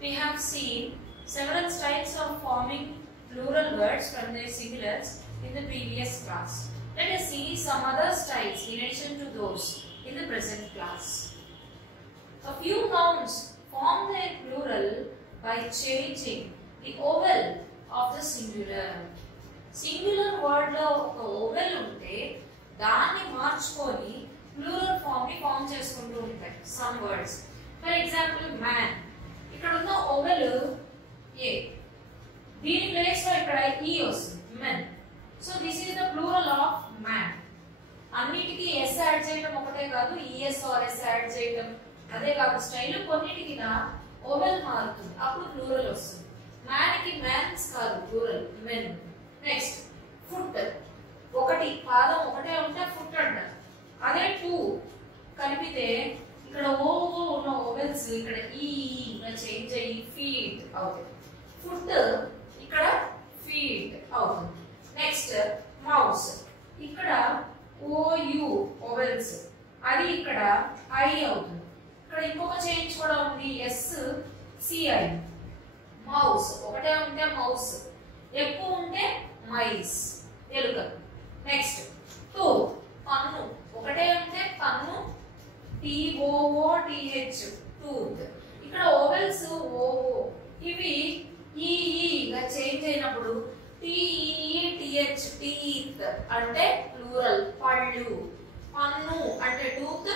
we have seen several styles of forming plural words from their singulars in the previous class. Let us see some other styles in addition to those in the present class. A few nouns form their plural by changing the vowel of the singular. Singular word lo oka vowel unte danni marchukoni plural form ni form chestuntu untayi some words. For example, man. ఇక్కడ ఉన్న vowel a. దీని place లో ఇక్కడ e వస్తుంది men. So this is the plural of man. అన్నిటికి s add చేయడం ఒకటే కాదు es or s యాడ్ చేయడం అదే కాదు స్టైల్ కొన్నిటికి నా vowel మారుతుంది అప్పుడు ప్లూరల్ వస్తుంది. man కి mans కాదు ప్లూరల్ men. Next foot. ఒకటి పాదం ఒకటే ఉంటే ఫుట్ అంటారు. అదే టూ కలిపితే ఇక్కడ ఓ ఉన్న vowels ఇక్కడ ఈ గా చేంజ్ అయ్యి ఫీట్ అవుతుంది. ఫుట్ ఇక్కడ ఫీట్ అవుతుంది. Next mouse. ఇక్కడ ఓ యు vowels అది ఇక్కడ ఐ అవుతుంది. ఇక్కడ ఇంకొక చేంజ్ కూడా ఉంది ఎస్ సి ఐ. మౌస్ ఒకటే ఉంటే మౌస్, ఎక్కువ ఉంటే మైస్ ఎలుక. Next tooth. పన్ను ఒకటే ఉంటే పన్ను TOOTH టూత్. ఇక్కడ vowels ఓ ఇవి ఈ గా చేంజ్ అయినప్పుడు TEETH టీత్ అంటే ప్లూరల్ పళ్ళు. పన్ను అంటే టూత్,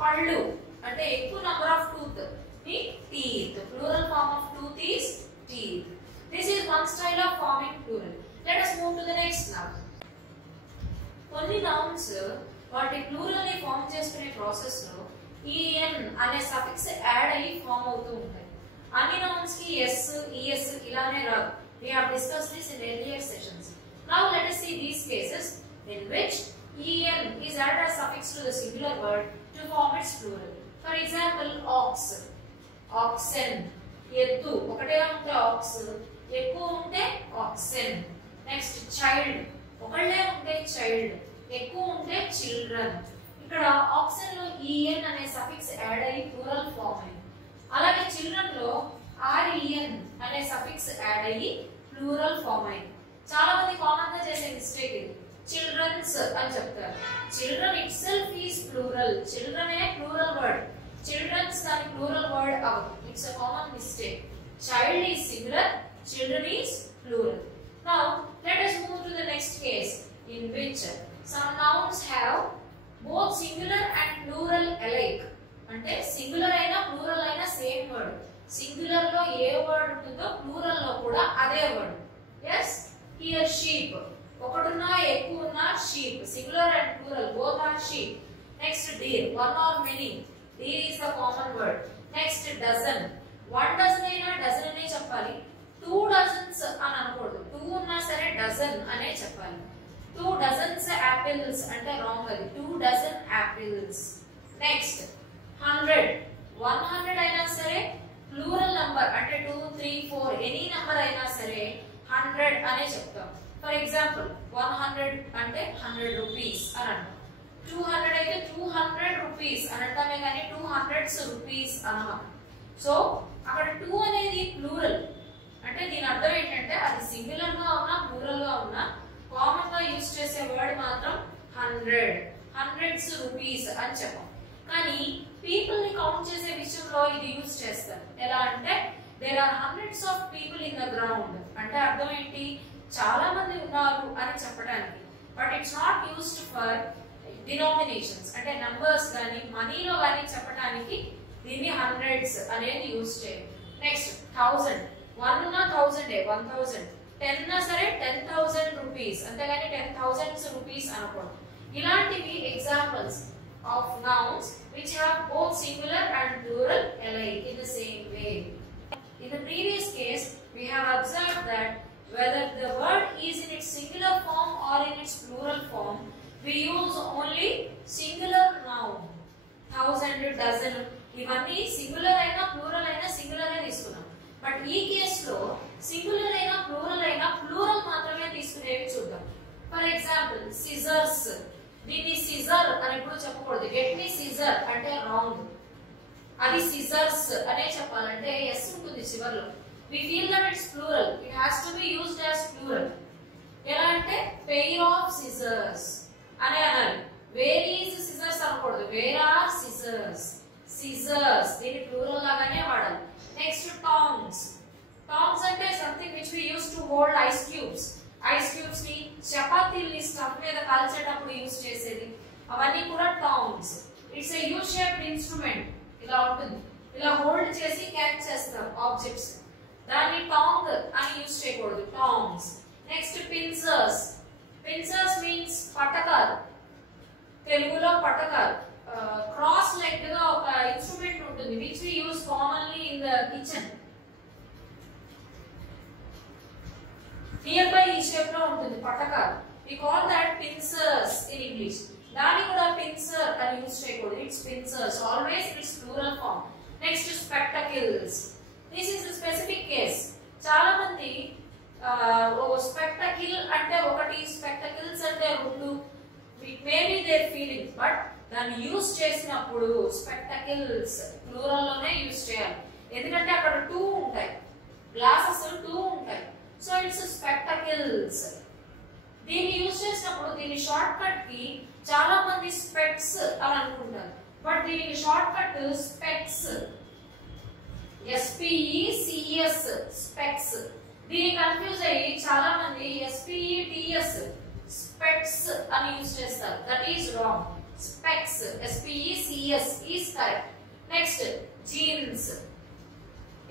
పళ్ళు అంటే ఎక్కువ నంబర్ ఆఫ్ టూత్ ని teeth. Plural form of tooth is teeth. This is one style of forming plural. Let us move to the next now. కొన్ని nouns వాటి ప్లూరల్ ని ఫార్మ్ చేసుకునే ప్రాసెస్ లో en అనే సఫిక్స్ యాడ్ అయ్యి form అవుతూ ఉంటాయి. అన్ని nouns కి s es ఇలానే రాదు. We have discussed this in earlier sessions. Now let us see these cases in which en is added as suffix to the singular word to form its plural. For example, ox, oxen. ఎద్దు ఒకటే ఉంటే aux, ఎక్కువ ఉంటే oxen. Next child ఒకళ్ళే ఉంటే child, ఎక్కువ ఉంటే children. ఇక్కడ ఆక్సెన్ లో en అనే సఫిక్స్ యాడ్ అయ్యి ప్లూరల్ ఫార్మ్ అయింది. అలాగే చిల్డ్రన్ లో ren అనే సఫిక్స్ యాడ్ అయ్యి ప్లూరల్ ఫార్మ్ అయింది. చాలా మంది కామన్ గా చేసే మిస్టేక్ ఇది, చిల్డ్రన్స్ అని చెప్తారు. Children itself is plural. Children a plural word, children's దాని plural word avadu. It's a common mistake. Child is singular, children is plural. Now let us move to the next case in which some nouns have both singular and plural alike. అంటే singular అయినా plural అయినా same word. Singular లో ఏ word ఉంటుందో plural లో కూడా అదే word. Yes, here sheep. ఒకడున్నా ఎక్కువ ఉన్నా sheep. Singular and plural both are sheep. Next deer, one or many. Deer is the common word. Next dozen. One dozen అయినా dozen అనే చెప్పాలి. Two dozens అని అనకూడదు. Two ఉన్నా సరే dozen అనే చెప్పాలి. Two dozens apples అంటే రాంగ్ అది. Two dozen apples. Next 100. 100 అయినా సరే ప్లూరల్ నంబర్ అంటే 2, 3, 4 ఎనీ నంబర్ అయినా సరే 100 అనే చెప్తాం. ఫర్ ఎగ్జాంపుల్ 100 అంటే 100 రూపీస్ అని అంటాం. 200 అయితే 200 రూపీస్ అని అంటామే కానీ 200 రూపీస్ అన్నమాట. సో అక్కడ 2 అనేది ప్లూరల్ అంటే దీని అర్థం ఏంటంటే అది సింగులర్ గా ఉన్నా ప్లూరల్ గా ఉన్నా కామన్ గా యూజ్ చేసే వర్డ్ మాత్రం 100. 100 రూపీస్ అని చెప్పాం. కానీ పీపుల్ ని కౌంట్ చేసే విషయంలో ఇది యూజ్ చేస్తారు. ఎలా అంటే there are hundreds of people in the ground అంటే అర్థం ఏంటి, చాలా మంది ఉన్నారు అని చెప్పడానికి. But it's not used for denominations అంటే నంబర్స్ గాని మనీలో గాని చెప్పడానికి దీన్ని హండ్రెడ్స్ అనేది యూజ్ చేయాలి. నెక్స్ట్ 1000. 1 ఉన్నా 1000 1000. 10 ఉన్నా సరే 10,000 రూపీస్ అంతేగాని 10,000 రూపీస్ అనకూడదు. ఇలాంటివి examples of nouns which have both singular and plural alike in the same way. In the previous case we have observed that whether the word is in its singular form or in its plural form we use only singular noun. 1000, dozen ఇవన్నీ singular అయినా plural అయినా singular ఏ తీసుకున్నాం. But ఈ case లో singular అయినా plural మాత్రమే తీసుకునేవి చూద్దాం. For example scissors. దీన్ని సిజర్ అని ఎప్పుడు చెప్పకూడదు. గెట్ మీ సిజర్ అంటే రాంగ్. అది సిజర్స్ అనే చెప్పాలంటే ఎస్ ఉంటుంది చివర్లో. We feel that it's plural. It has to be used as plural. ఎలా అంటే pair of scissors అనే అనాలి. Where is scissors అనకూడదు. Where are scissors? Scissors దీని plural లాగానే వాడాలి. Next tongs. Tongs అంటే something which we use to hold ice cubes. Ice cubes ని చపాతీల్ని స్టవ్ మీద కాల్చేటప్పుడు యూస్ చేసేది. అవన్నీ కూడా tongs. It's a U-shaped instrument. ఇలా ఉంటుంది. ఇలా హోల్డ్ చేసి క్యాచ్ చేస్తాం ఆబ్జెక్ట్స్. దాన్ని టాంగ్ అని యూస్ చేయకూడదు. టాంగ్స్. నెక్స్ట్ పిన్సర్స్. పిన్సర్స్ మీన్స్ పటకాలు. తెలుగులో పటకాలు. క్రాస్ లెగ్ గా ఒక ఇన్స్ట్రుమెంట్ ఉంటుంది which we use commonly in the kitchen. Near by ఈ షేప్ లో ఉంటుంది పటకాలు. We call that pincers in English. దాన్ని కూడా పిన్సర్ అని యూస్ చేయకూడదు. It's pincers. Always it's plural form. Next spectacles. This is a specific case. చాలా మంది స్పెక్టకిల్ అంటే ఒకటి, స్పెక్టకిల్స్ అంటే రెండు. It may be their feeling, but దాన్ని యూస్ చేసినప్పుడు స్పెక్టకిల్స్ ప్లూరల్ లోనే యూస్ చేయాలి. ఎందుకంటే అక్కడ 2 ఉంటాయి, గ్లాసెస్ 2 ఉంటాయి. So it's spectacles. దీన్ని యూస్ చేసినప్పుడు దీని షార్ట్ కట్ కి చాలా మంది స్పెక్ట్స్ అని అనుకుంటారు, బట్ దీనికి shortcut specs. SPECS specs. దీన్ని కన్ఫ్యూజ్ అయ్యి చాలా మంది SPETS స్పెక్ట్స్ అని యూస్ చేస్తారు. That is wrong. Specs SPECS is correct. Next jeans.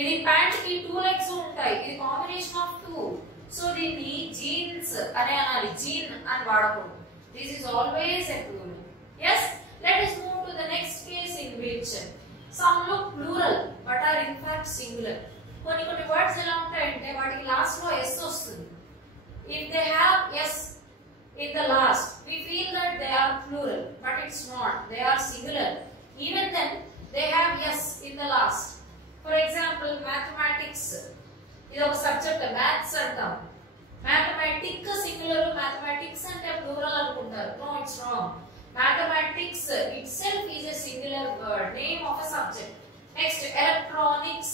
ఇది ప్యాంట్ కి 2 లెగ్స్ ఉంటాయి. ఇది కాంబినేషన్ ఆఫ్ 2. సో దీన్ని జీన్స్ అనే అనాలి. జీన్ అని వాడకూడదు. This is always a plural. yes, let us move to the next case in which some look plural but are in fact singular. కొన్ని వర్డ్స్ ఎలా ఉంటాయంటే వాటికి లాస్ట్ లో s వస్తుంది. if they have s in the last, we feel that they are plural, but it's not. They are singular. Even then they have s in the last. For example, mathematics. ఇది ఒక subject, maths అంటాం. Mathematics singular, mathematics అంటే plural అనుకుంటారు. No, it's wrong. Mathematics itself is a singular word, name of a subject. Next, electronics.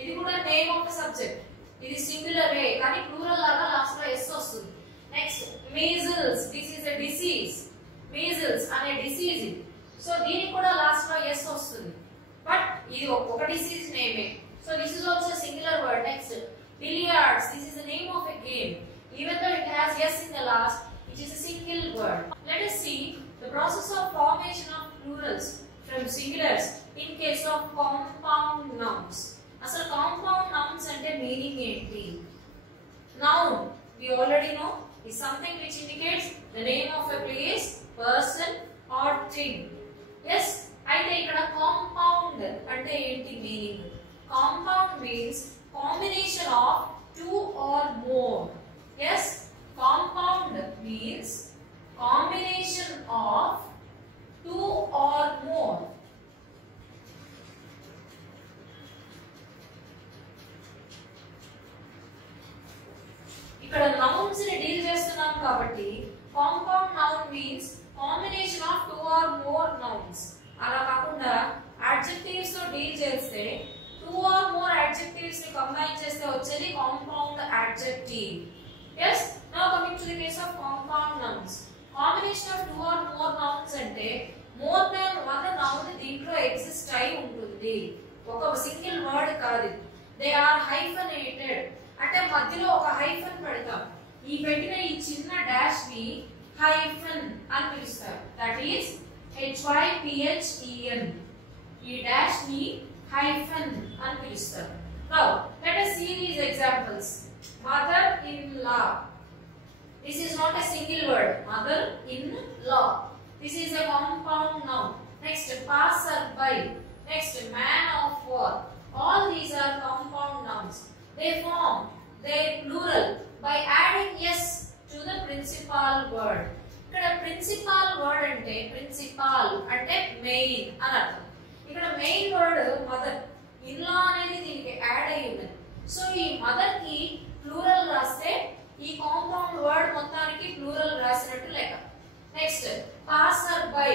ఇది కూడా name of a subject. ఇది singular ఏ కానీ plural లాగా లాస్ట్ లో s వస్తుంది. Next, measles. This is a disease. Measles అనే disease ఇది. So దీనికి కూడా లాస్ట్ లో s వస్తుంది. బట్ ఇది ఒక డిసీజ్ నేమే. So this is also a singular word. Next, billiards. This is the name of a game. Even though it has s in the last, it is a single word. Let us see the process of formation of plurals from singulars in case of compound nouns. అసలు compound nouns అంటే meaning ఏంటి? Noun, we already know, is something which indicates the name of a place, person or thing. Yes, అయితే ఇక్కడ compound అంటే ఏంటి meaning? Compound means combination of 2 or more. Yes, compound means combination of 2 or more. ఇక్కడ nouns ని deal చేస్తున్నాం కాబట్టి compound noun means combination of 2 or more nouns. అలా కాకుండా adjectives తో డీల్ చేస్తే 2 or more adjectives ని కంబైన్ చేస్తే వచ్చేది compound adjective. Yes, now coming to the case of compound nouns. Combination of 2 or more nouns అంటే more than one noun దీంట్లో exist అయి ఉంటుంది. ఒక సింగిల్ వర్డ్ కాదు. They are hyphenated. అంటే మధ్యలో ఒక హైఫన్ పెడతాం. ఈ పెట్టిన ఈ చిన్న డాష్ ని హైఫన్ అని పిలుస్తారు. That is HYPHEN. ఈ డాష్ ని హైఫన్ అని పిలుస్తారు. Now let us see these examples. Mother-in-law. This is not a single word. Mother-in-law. This is a compound noun. Next, passer-by. Next, man of war. All these are compound nouns. They form their plural by adding s to the principal word. ఇక్కడ principal word అంటే principal అంటే main అని అర్థం. ఇక్కడ main word mother. in-law అనేది దీనికి add అయ్యి ఉంది. సో ఈ మదర్ కి ప్లూరల్ రాస్తే ఈ కాంపౌండ్ వర్డ్ మొత్తానికి ప్లూరల్ రాసినట్టు లెక్క. Next, passer by.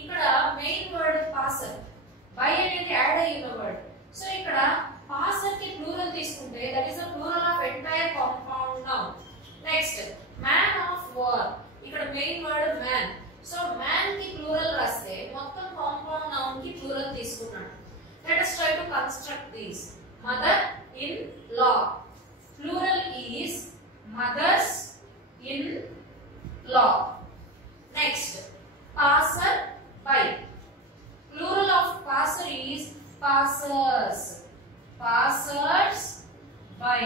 ఇక్కడ మెయిన్ వర్డ్ పాసర్, బై అనేది యాడ్ అయ్యిన వర్డ్. సో ఇక్కడ పాసర్ కి by.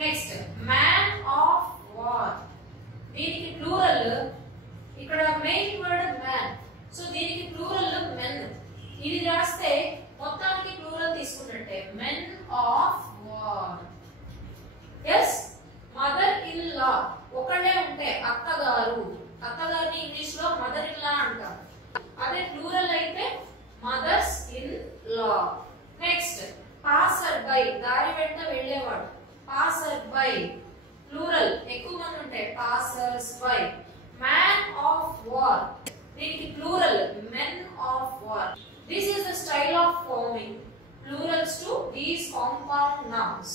Next man of war, దీనికి ప్లూరల్ ఇక్కడ మెయిన్ వర్డ్ మ్యాన్, సో దీనికి ప్లూరల్ మెన్. ఇది రాస్తే మొత్తానికి ప్లూరల్ తీసుకున్నట్టే men of war. Yes mother in law ఒకళ్ళే ఉంటే అత్తగారు, అత్తగారిని ఇంగ్లీష్ లో మదర్ ఇన్ లా అంటారు. అదే ప్లూరల్ అయితే mothers in law. Next passer by, దారి వెంట వెళ్ళేవాడు. పాసర్ బై ప్లూరల్ ఎక్కువ మంది ఉంటే passers by. Man of war, దీనికి plural men of war. This is the style of forming plurals to these compound nouns.